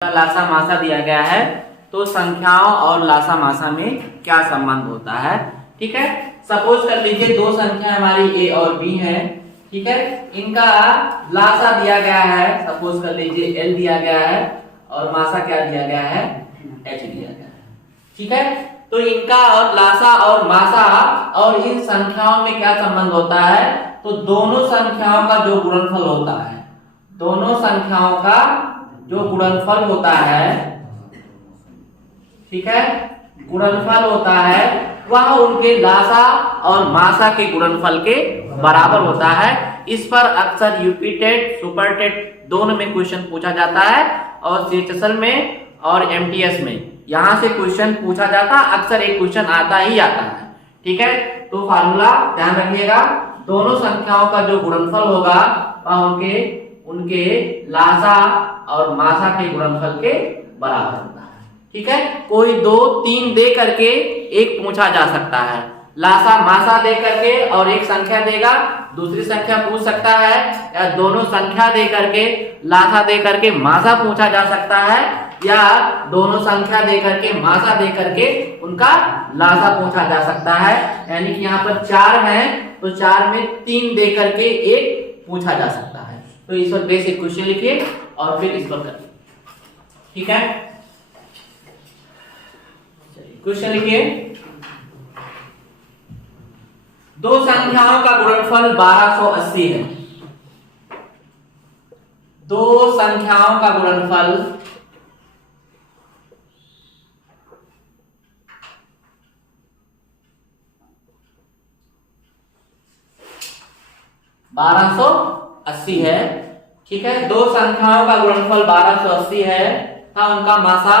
लासा मासा दिया गया है तो संख्याओं और लासा मासा में क्या संबंध होता है। ठीक है, सपोज कर लीजिए दो संख्या हमारी ए और बी है। ठीक है, इनका लासा दिया गया है, सपोज कर लीजिए एल दिया गया है और मासा क्या दिया गया है, एच दिया गया है। ठीक है, तो इनका और लासा और मासा और इन संख्याओं में क्या संबंध होता है, तो दोनों संख्याओं का जो गुणनफल होता है, दोनों संख्याओं का जो गुणनफल होता है, ठीक है, गुणनफल होता है वह उनके लासा और मासा के गुणनफल के बराबर होता है। इस पर अक्सर यूपी टेट, सुपर टेट दोनों में क्वेश्चन पूछा जाता है और सीएचएसएल में और एमटीएस में यहां से क्वेश्चन पूछा जाता है, अक्सर एक क्वेश्चन आता ही आता है। ठीक है, तो फार्मूला ध्यान रखिएगा, दोनों संख्याओं का जो गुणनफल होगा वह उनके लासा और मासा के गुणनफल के बराबर होता है। ठीक है, कोई दो तीन दे करके एक पूछा जा सकता है, लासा मासा दे करके और एक संख्या देगा, दूसरी संख्या पूछ सकता है, या दोनों संख्या दे करके लासा दे करके मासा पूछा जा सकता है, या दोनों संख्या दे करके मासा दे करके उनका लासा पूछा जा सकता है। यानी कि यहाँ पर चार है तो चार में तीन दे करके एक पूछा जा सकता है। तो इस पर बेसिक क्वेश्चन लिखिए और फिर इस पर करिए। ठीक है, क्वेश्चन लिखिए, दो संख्याओं का गुणनफल 1280 है। दो संख्याओं का गुणनफल 1280 है। ठीक है, दो संख्याओं का गुणनफल 1280 है, था उनका मासा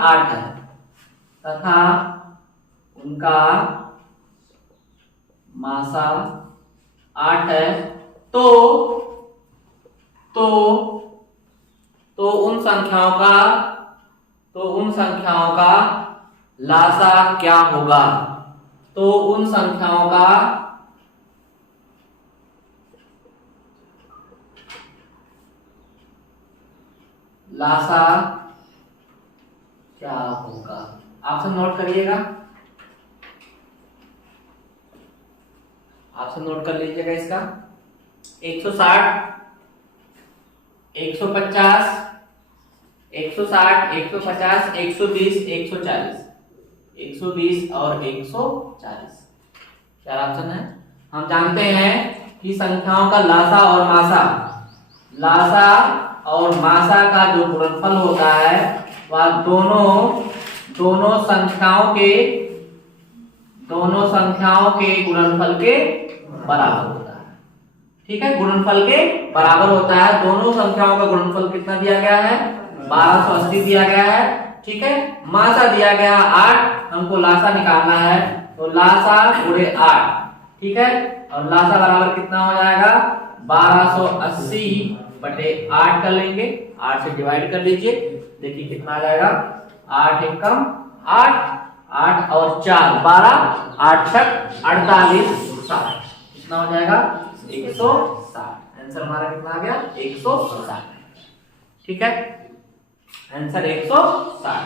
8 है तथा उनका मासा 8 है। तो उन संख्याओं का लासा क्या होगा, तो उन संख्याओं का लासा क्या होगा। ऑप्शन नोट करिएगा, ऑप्शन नोट कर लीजिएगा इसका 160, 150, 160, 150, 120, 140, 120 और 140 चार ऑप्शन है। हम जानते हैं कि संख्याओं का लासा और मासा का जो गुणनफल होता है वह दोनों संख्याओं के गुणनफल के बराबर होता है। ठीक है, गुणनफल के बराबर होता है। दोनों संख्याओं का गुणनफल कितना दिया गया है, 1280 दिया गया है। ठीक है, मासा दिया गया 8, हमको लासा निकालना है, तो लासा गुणे 8। ठीक है, और लासा बराबर कितना हो जाएगा, 1280 बटे 8 कर लेंगे, 8 से डिवाइड कर लीजिए, देखिए कितना आ जाएगा, 8 एकम 8, 8 और 4 12, 8 छक 48, 60 कितना हो जाएगा, 160। आंसर हमारा कितना आ गया, 160। ठीक है, आंसर 160।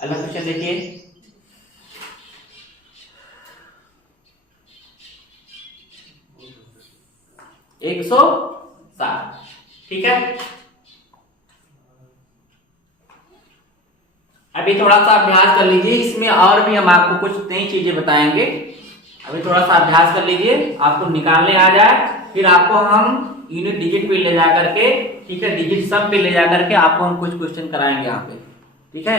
अगला क्वेश्चन देखिए, एक सौ 60। ठीक है, अभी थोड़ा सा अभ्यास कर लीजिए, इसमें और भी हम आपको कुछ नई चीजें बताएंगे। अभी थोड़ा सा अभ्यास कर लीजिए, आपको निकालने आ जाए, फिर आपको हम यूनिट डिजिट पे ले जा करके, ठीक है, डिजिट सम पे ले जा करके आपको हम कुछ क्वेश्चन कराएंगे यहाँ पे। ठीक है,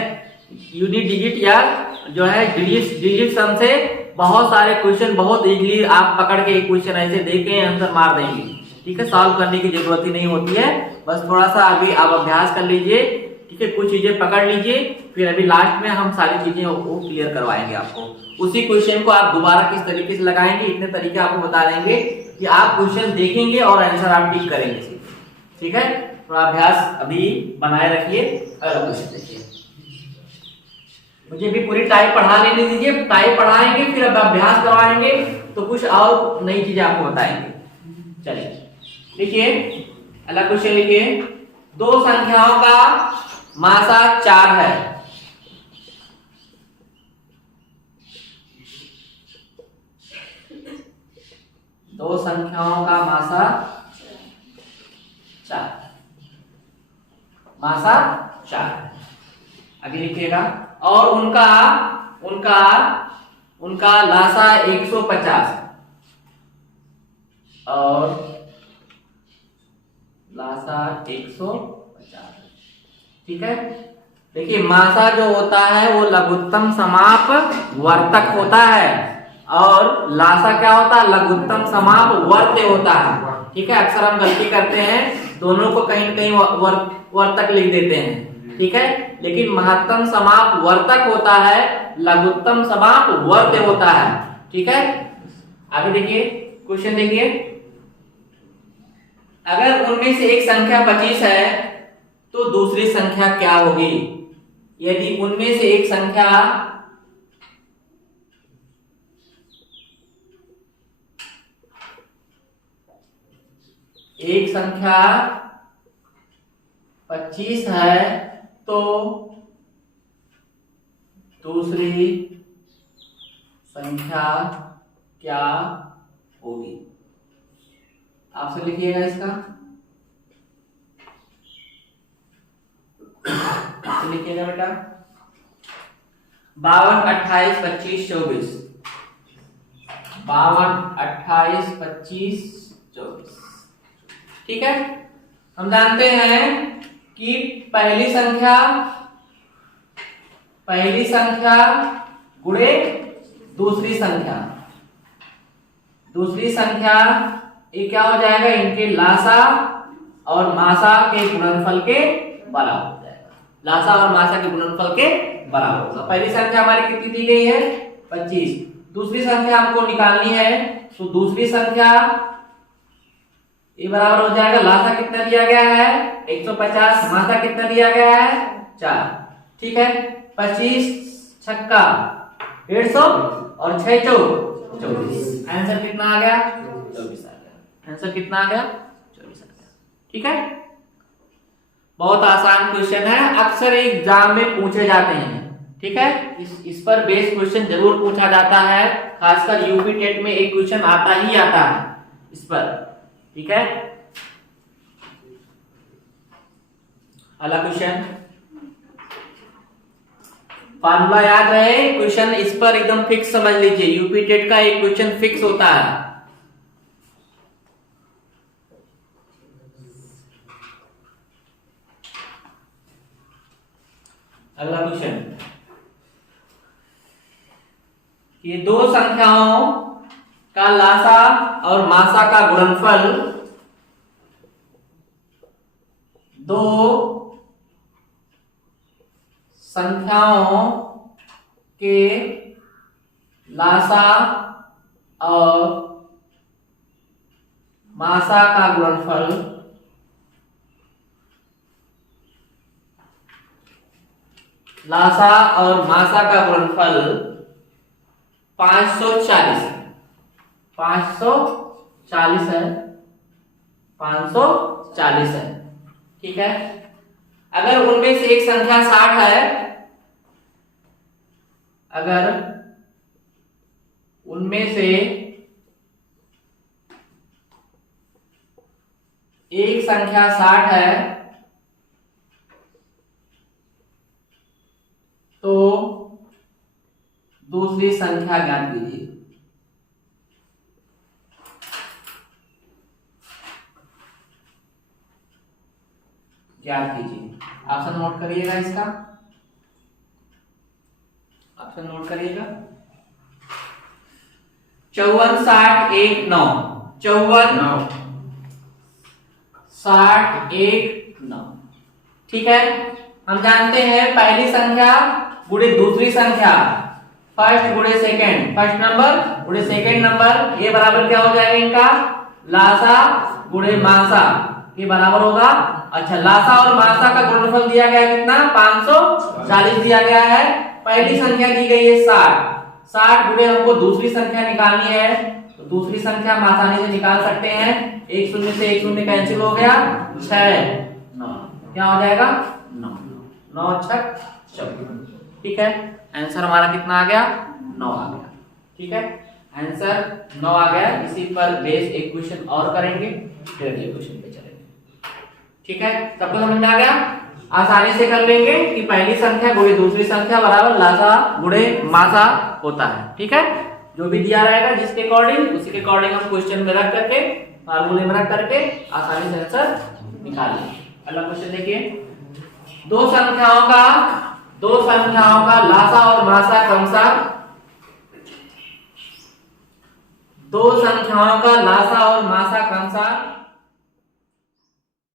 यूनिट डिजिट या जो है डिजिट सम से बहुत सारे क्वेश्चन बहुत इजीली आप पकड़ के एक क्वेश्चन ऐसे देके आंसर मार देंगे। ठीक है, सॉल्व करने की जरूरत ही नहीं होती है, बस थोड़ा सा अभी आप अभ्यास कर लीजिए। ठीक है, कुछ चीजें पकड़ लीजिए, फिर अभी लास्ट में हम सारी चीजें वो क्लियर करवाएंगे आपको। उसी क्वेश्चन को आप दोबारा किस तरीके से लगाएंगे, इतने तरीके आपको बता देंगे कि आप क्वेश्चन देखेंगे और आंसर आप टिक करेंगे। ठीक है, थोड़ा अभ्यास अभी बनाए रखिए। अगला क्वेश्चन देखिए, मुझे भी पूरी टाइप पढ़ा लेने दीजिए, टाइप पढ़ाएंगे फिर अब अभ्यास करवाएंगे तो कुछ और नई चीजें आपको बताएंगे। चलिए देखिए, अगला क्वेश्चन लिखिए, दो संख्याओं का मासा 4 है, दो संख्याओं का मासा 4, मासा 4। आगे लिखिएगा। और उनका उनका उनका लासा 150 और लासा 150। ठीक है। देखिए मासा जो होता है वो लघुत्तम समाप वर्तक होता है और लासा क्या होता है, लघुत्तम समाप वर्त्य होता है। ठीक है। अक्सर हम गलती करते हैं, दोनों को कहीं न कहीं वर्तक लिख देते हैं। ठीक है। लेकिन महत्तम समाप वर्तक होता है, लघुत्तम समाप वर्त्य होता है। ठीक है। आगे देखिए, क्वेश्चन देखिए। अगर उनमें से एक संख्या 25 है तो दूसरी संख्या क्या होगी? यदि उनमें से एक संख्या एक संख्या 25 है तो दूसरी संख्या क्या होगी? आपसे लिखिएगा इसका, लिखिएगा बेटा। 52, 28, 25, 24। 52, 28, 25, 24। ठीक है। हम जानते हैं कि पहली संख्या गुणे दूसरी संख्या ये क्या हो जाएगा, इनके लासा और मासा के गुणनफल के बराबर हो जाएगा। लासा और मासा के गुणनफल के बराबर होगा। पहली संख्या हमारी कितनी दी गई है, 25। दूसरी संख्या हमको निकालनी है तो दूसरी संख्या ये बराबर हो जाएगा, लासा कितना दिया गया है 150, मासा कितना दिया गया है 4। ठीक है। 25 छक्का 150 और 6 चौक 24। आंसर कितना आ गया, 24 आ गया। आंसर कितना आ गया, 24 आ गया। ठीक है। बहुत आसान क्वेश्चन है, अक्सर एग्जाम में पूछे जाते हैं। ठीक है। इस पर बेस क्वेश्चन जरूर पूछा जाता है, खासकर यूपी टेट में एक क्वेश्चन आता ही आता है इस पर। ठीक है। अगला क्वेश्चन, फार्मूला याद रहे, क्वेश्चन इस पर एकदम फिक्स समझ लीजिए। यूपी टेट का एक क्वेश्चन फिक्स होता है। अगला क्वेश्चन, ये दो संख्याओं का लासा और मासा का गुणनफल दो संख्याओं के लासा और मासा का गुणनफल लासा और मासा का गुणनफल 540 है। 540 है, 540 है। ठीक है। अगर उनमें से एक संख्या 60 है, अगर उनमें से एक संख्या 60 है तो दूसरी संख्या ज्ञात कीजिए। ज्ञात कीजिए। ऑप्शन नोट करिएगा, इसका ऑप्शन नोट करिएगा। 54, 60, 1, 9। 54, 60, 1, 9। ठीक है। हम जानते हैं पहली संख्या गुणे दूसरी संख्या, फर्स्ट गुणे सेकंड, फर्स्ट नंबर गुणे सेकंड नंबर, ये बराबर क्या हो जाएगा इनका, लासा गुणे मासा, ये बराबर होगा। अच्छा, लासा और मासा का गुणनफल दिया गया है कितना, 540 दिया गया है। पहली संख्या दी गई है 60। 60 गुणे हमको दूसरी संख्या निकालनी है तो दूसरी संख्या हम आसानी से निकाल सकते हैं। एक शून्य से एक शून्य कैंसिल हो गया, 6, 9। क्या हो जाएगा 9, 9 छक 24। ठीक है, आंसर हमारा कितना आ गया 9 आ गया। ठीक है, आंसर 9 आ गया। इसी पर बेस एक क्वेश्चन और करेंगे, फिर अगले क्वेश्चन पे चलेंगे। ठीक है, सबको समझ में आ गया? आसानी से कर लेंगे कि पहली संख्या गुणे दूसरी संख्या बराबर लासा गुणे मासा होता है। ठीक है, जो भी दिया रहेगा जिसके अकॉर्डिंग उसी के अकॉर्डिंग हम क्वेश्चन में रख करके फार्मूले में रख करके आसानी से आंसर निकाल लेंगे। अगला क्वेश्चन देखिए, दो संख्याओं का लासा और मासा क्रमशः, दो संख्याओं का लासा और मासा क्रमशः